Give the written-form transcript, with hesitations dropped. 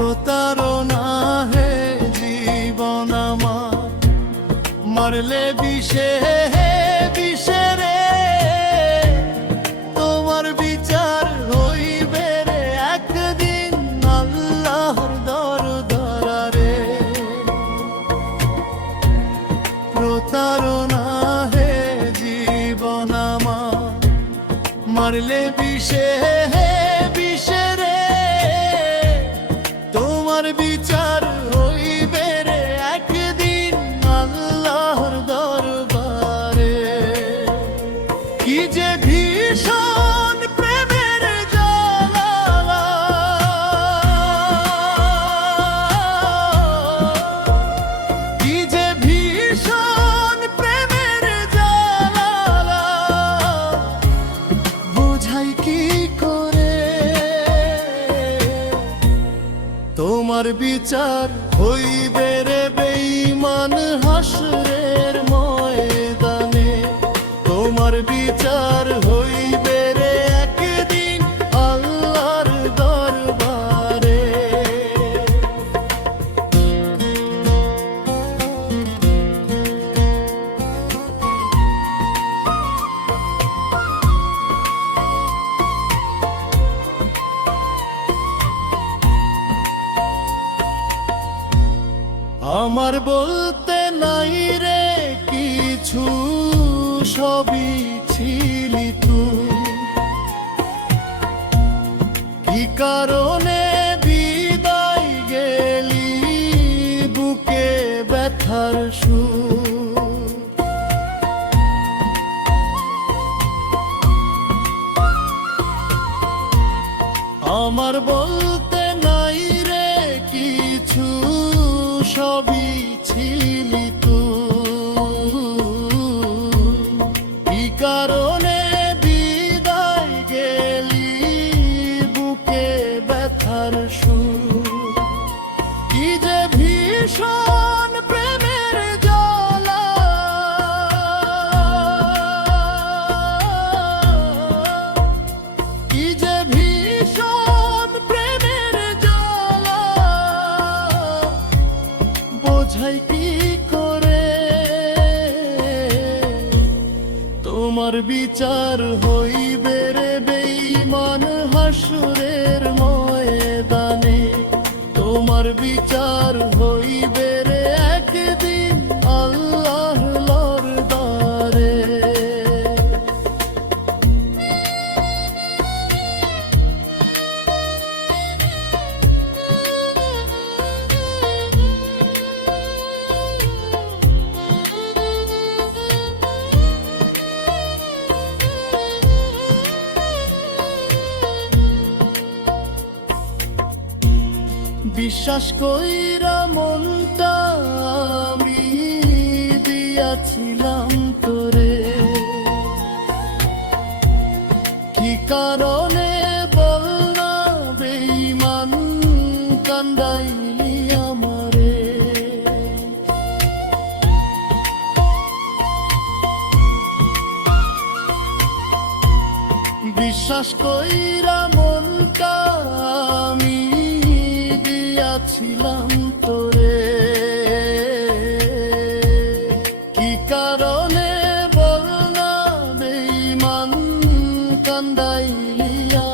প্রতারণা হে জীবন আমার, মারলে বিষে বিষে রে, তোমার বিচার হইবে রে একদিন আল্লাহর দরবারে। প্রতারণা হে জীবন আমার, মারলে বিষে বিষে রে, তোমার বিচার হইবে রে একদিন আল্লাহর দরবারে। কি যে ভীষণ প্রেমের জ্বালা, কি যে ভীষণ প্রেমের জ্বালা, বোঝাই কি করে। তোমার বিচার হইবে রে বেঈমান হাসরের ময়দানে, তোমার বিচার হইবে রে একদিন আল্লাহর দরবারে। আমার বলতে নাই রে কিছু, সবই ছিলি তুই। কি কারণে বিদায় গেলি বুকে ব্যথার সুর। আমার বলতে নাই রে কিছু, সবই ছিলি তুই। কি কারণে বিদায় গেলি বুকে ব্যথার সুর। কি যে ভীষণ প্রেমের জ্বালা, কি যে ভীষণ প্রেমের জ্বালা, বোঝাই কি করে। তোমার বিচার হইবে রে বেঈমান হাসরের ময়দানে, তোমার বিচার হইবে রে একদিন আল্লাহর দরবারে। বিশ্বাস কইরা মনটা আমি দিয়াছিলাম তোরে, কি কারণে বল না বেঈমান কান্দাইলি আমারে। বিশ্বাস কইরা